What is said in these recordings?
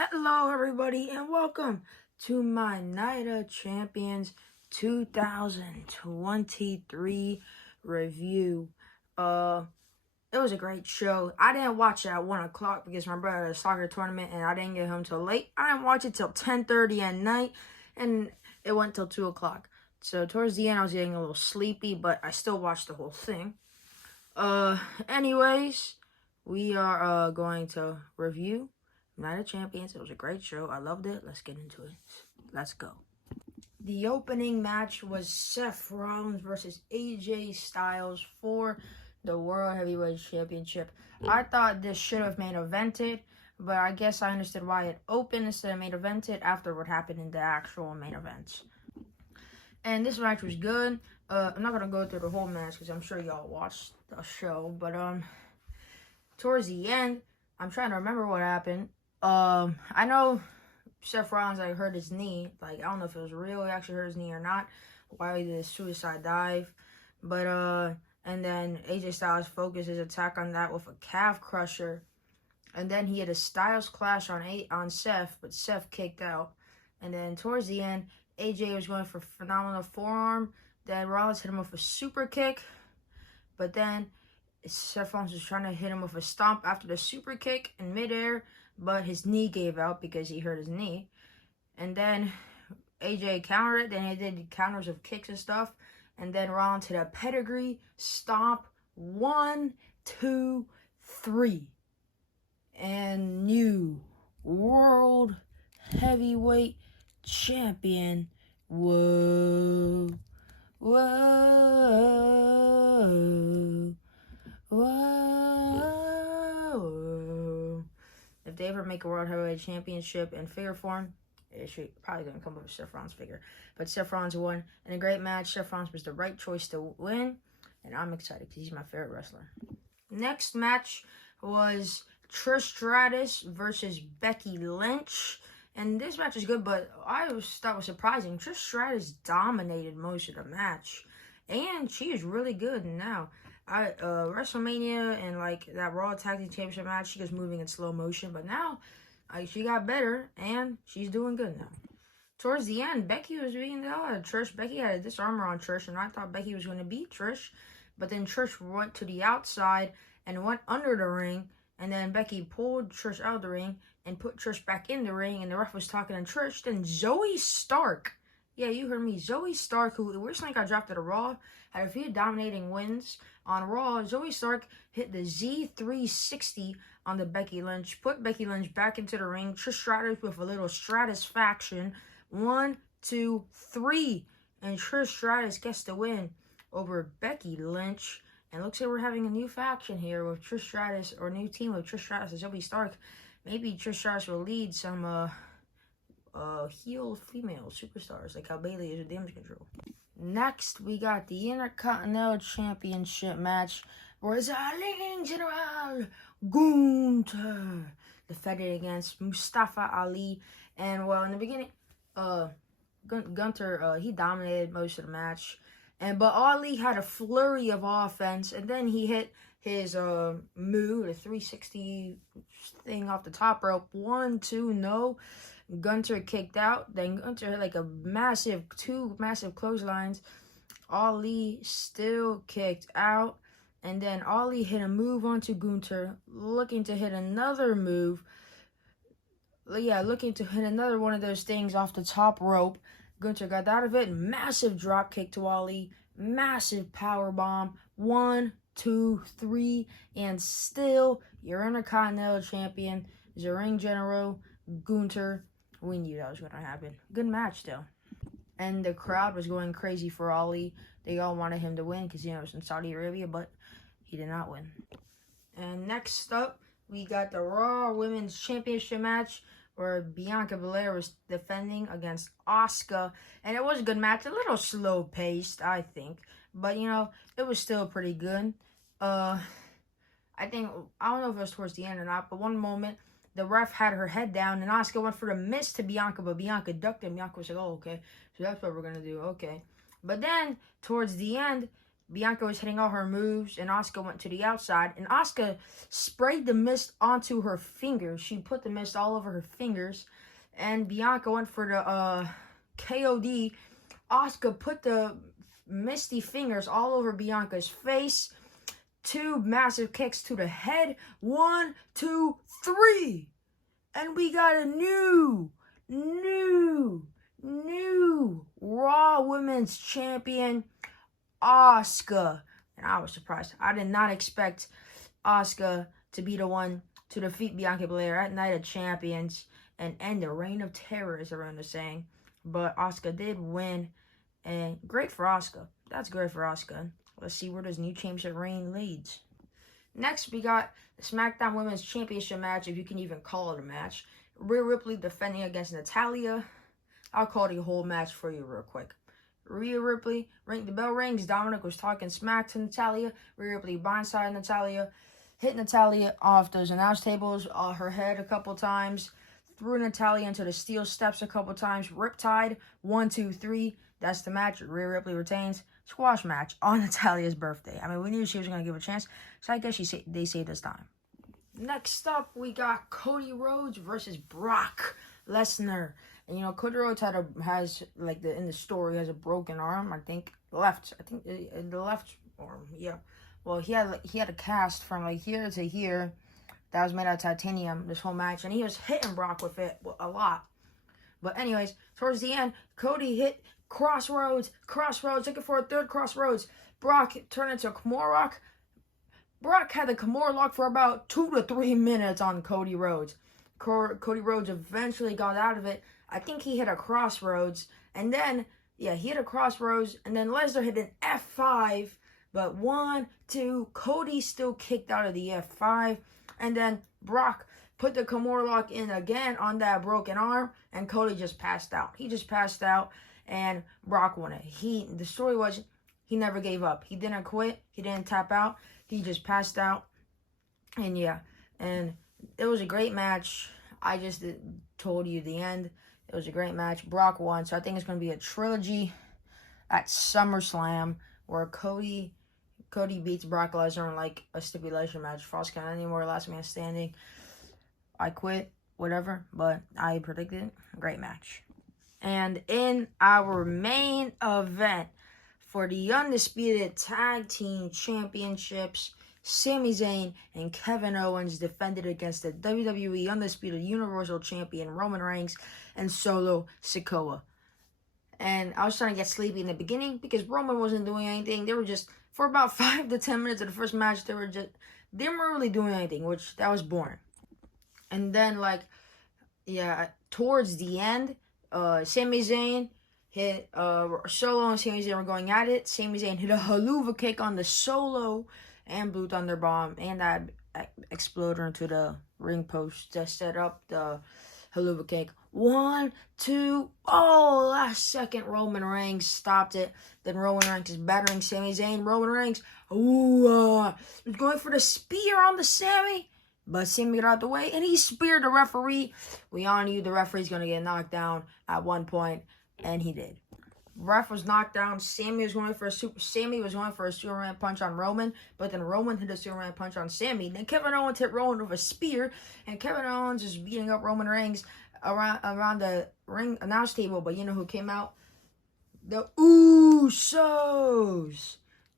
Hello, everybody, and welcome to my Night of Champions 2023 review. It was a great show. I didn't watch it at 1 o'clock because my brother had a soccer tournament and I didn't get home till late. I didn't watch it till 10:30 at night, and it went till 2 o'clock. So towards the end, I was getting a little sleepy, but I still watched the whole thing. Anyways, we are going to review Night of Champions. It was a great show. I loved it. Let's get into it. Let's go. The opening match was Seth Rollins versus AJ Styles for the World Heavyweight Championship. I thought this should have main evented, but I guess I understood why it opened instead of main evented after what happened in the actual main events. And this match was good. I'm not gonna go through the whole match because I'm sure y'all watched the show, but towards the end, I'm trying to remember what happened. I know Seth Rollins hurt his knee. I don't know if it was real. He actually hurt his knee or not. Why he did a suicide dive, but and then AJ Styles focused his attack on that with a calf crusher, and then he had a Styles clash on Seth, but Seth kicked out. And then towards the end, AJ was going for phenomenal forearm. Then Rollins hit him with a super kick, but then Seth Rollins was trying to hit him with a stomp after the super kick in midair, but his knee gave out because he hurt his knee. And then AJ countered it. Then he did counters of kicks and stuff. And then Rollins hit a pedigree stomp. 1, 2, 3. And new World Heavyweight Champion. Whoa. Whoa. Whoa. If they ever make a World Heavyweight Championship in figure form, it should probably going to come up with Seth Rollins figure. But Seth Rollins won in a great match. Seth Rollins was the right choice to win, and I'm excited because he's my favorite wrestler. Next match was Trish Stratus versus Becky Lynch. And this match was good, but I thought it was surprising. Trish Stratus dominated most of the match, and she is really good now. WrestleMania and that Raw Tag Team Championship match, she was moving in slow motion, but now she got better and she's doing good now. Towards the end, Becky was beating the hell out of Trish. Becky had a disarmor on Trish, and I thought Becky was going to beat Trish, but then Trish went to the outside and went under the ring, and then Becky pulled Trish out of the ring and put Trish back in the ring, and the ref was talking to Trish. Then Zoe Stark, yeah, you heard me, Zoe Stark, who recently got drafted to Raw, had a few dominating wins on Raw. Zoe Stark hit the Z360 on the Becky Lynch, put Becky Lynch back into the ring. Trish Stratus with a little Stratusfaction. 1, 2, 3. And Trish Stratus gets the win over Becky Lynch. And looks like we're having a new faction here with Trish Stratus, or a new team with Trish Stratus and Zoe Stark. Maybe Trish Stratus will lead some heel female superstars like how Bayley is with Damage Control. Next, we got the Intercontinental Championship match where Zalin General Gunther defended against Mustafa Ali. And well, in the beginning, Gunther he dominated most of the match, but Ali had a flurry of offense, and then he hit his move, the 360 thing off the top rope. 1, 2, no. Gunther kicked out. Then Gunther hit two massive clotheslines. Ali still kicked out. And then Ali hit a move onto Gunther, looking to hit another move. Yeah, looking to hit another one of those things off the top rope. Gunther got out of it. Massive drop kick to Ali. Massive power bomb. 1, 2, 3. And still, your Intercontinental Champion, the Ring General, Gunther. We knew that was going to happen. Good match, though. And the crowd was going crazy for Ali. They all wanted him to win because, it was in Saudi Arabia, but he did not win. And next up, we got the Raw Women's Championship match where Bianca Belair was defending against Asuka. And it was a good match. A little slow-paced, I think. But, it was still pretty good. I don't know if it was towards the end or not, but one moment, the ref had her head down, and Asuka went for the miss to Bianca, but Bianca ducked, and Bianca was like, oh, okay, so that's what we're going to do, okay. But then, towards the end, Bianca was hitting all her moves, and Asuka went to the outside, and Asuka sprayed the mist onto her fingers. She put the mist all over her fingers, and Bianca went for the KOD. Asuka put the misty fingers all over Bianca's face. 2 massive kicks to the head. 1, 2, 3. And we got a new Raw Women's Champion, Asuka. And I was surprised. I did not expect Asuka to be the one to defeat Bianca Belair at Night of Champions and end the reign of terror, as everyone is saying. But Asuka did win, and great for Asuka. That's great for Asuka. Let's see where this new championship reign leads. Next, we got the SmackDown Women's Championship match, if you can even call it a match. Rhea Ripley defending against Natalya. I'll call the whole match for you real quick. Rhea Ripley, the bell rings. Dominic was talking smack to Natalya. Rhea Ripley blindside Natalya, hit Natalya off those announce tables, her head a couple times, threw Natalya into the steel steps a couple times, riptide, 1, 2, 3. That's the match. Rhea Ripley retains. Squash match on Natalya's birthday. I mean, we knew she was going to give a chance, so I guess they saved us time. Next up, we got Cody Rhodes versus Brock Lesnar. And, you know, Cody Rhodes has in the story, has a broken arm, I think the left arm, yeah. Well, he had a cast from, like, here to here that was made out of titanium this whole match, and he was hitting Brock with it a lot. But anyways, towards the end, Cody hit Crossroads, looking for a third Crossroads. Brock turned into a Kimura Lock. Brock had the Kimura Lock for about 2 to 3 minutes on Cody Rhodes. Cody Rhodes eventually got out of it. I think he hit a Crossroads, and then, he hit a Crossroads, and then Lesnar hit an F5, but 1, 2, Cody still kicked out of the F5, and then Brock put the Kimura Lock in again on that broken arm, and Cody just passed out. He just passed out, and Brock won it. The story was, he never gave up. He didn't quit. He didn't tap out. He just passed out, and and it was a great match. I just told you the end. It was a great match. Brock won, so I think it's going to be a trilogy at SummerSlam where Cody beats Brock Lesnar in like a stipulation match. False count anymore, last man standing. I quit, whatever, but I predicted a great match. And in our main event for the Undisputed Tag Team Championships, Sami Zayn and Kevin Owens defended against the WWE Undisputed Universal Champion Roman Reigns and Solo Sikoa. And I was trying to get sleepy in the beginning because Roman wasn't doing anything. They were just, for about 5 to 10 minutes of the first match, they weren't really doing anything, which that was boring. And then, towards the end, Sami Zayn hit Solo and Sami Zayn were going at it. Sami Zayn hit a Helluva Kick on the Solo and Blue Thunder Bomb, and that exploder into the ring post to set up the Helluva Kick. 1, 2, last second Roman Reigns stopped it. Then Roman Reigns is battering Sami Zayn. Roman Reigns, was going for the spear on the Sami, but Sami got out the way, and he speared the referee. We all knew the referee's going to get knocked down at one point, and he did. Ref was knocked down. Sami was going for a Superman punch on Roman, but then Roman hit a Superman punch on Sami. Then Kevin Owens hit Roman with a spear, and Kevin Owens is beating up Roman Reigns around the ring announce table. But you know who came out? The Usos.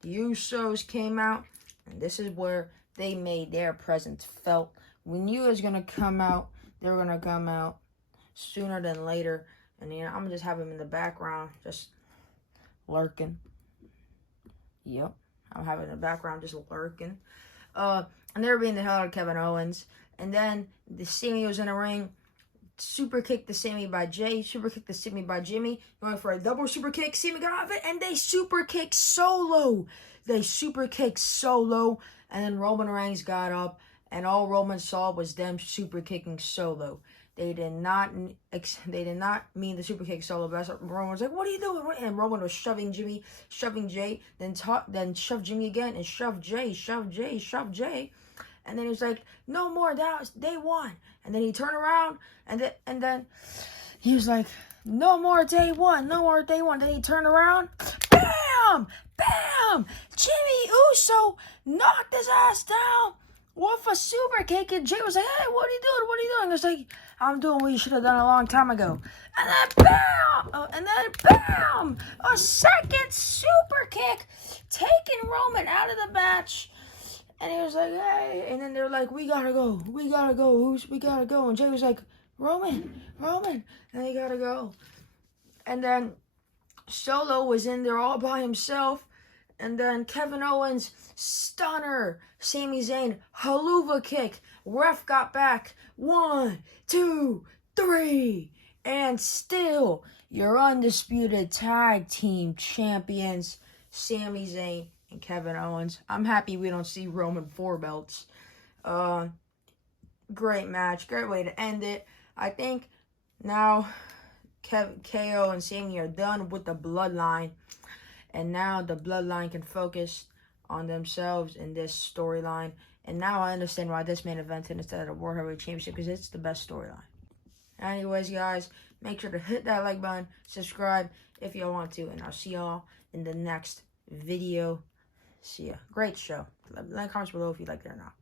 The Usos came out, and this is where they made their presence felt. We knew it was gonna come out. They were gonna come out sooner than later. And I'm gonna just have him in the background, just lurking. Yep, I'm having in the background, just lurking. And they were beating the hell out of Kevin Owens. And then the Sami was in the ring, super kicked the Sami by Jay, super kicked the Sami by Jimmy, going for a double super kick. Sami got off it, and they super kicked Solo. And then Roman Reigns got up, and all Roman saw was them super kicking Solo. They did not mean the super kick Solo. But Roman was like, "What are you doing?" And Roman was shoving Jay, then shoved Jimmy again, and shoved Jay. And then he was like, "No more. That was day one." And then he turned around, and then he was like, "No more day one. Then he turned around, bam, bam! Jimmy Uso knocked his ass down with a super kick, and Jay was like, hey, what are you doing? What are you doing? He was like, I'm doing what you should have done a long time ago. And then bam! And then bam! A second super kick, taking Roman out of the match. And he was like, hey. And then they were like, we gotta go. We gotta go. We gotta go. And Jay was like, Roman. And they gotta go. And then Solo was in there all by himself. And then Kevin Owens, stunner. Sami Zayn, haluva kick. Ref got back. 1, 2, 3. And still, your undisputed tag team champions, Sami Zayn and Kevin Owens. I'm happy we don't see Roman 4 belts. Great match. Great way to end it. I think now KO and Sami are done with the bloodline. And now the bloodline can focus on themselves in this storyline. And now I understand why this main event instead of the World Heavyweight Championship, because it's the best storyline. Anyways, guys, make sure to hit that like button, subscribe if y'all want to, and I'll see y'all in the next video. See ya. Great show. Let me know in the comments below if you liked it or not.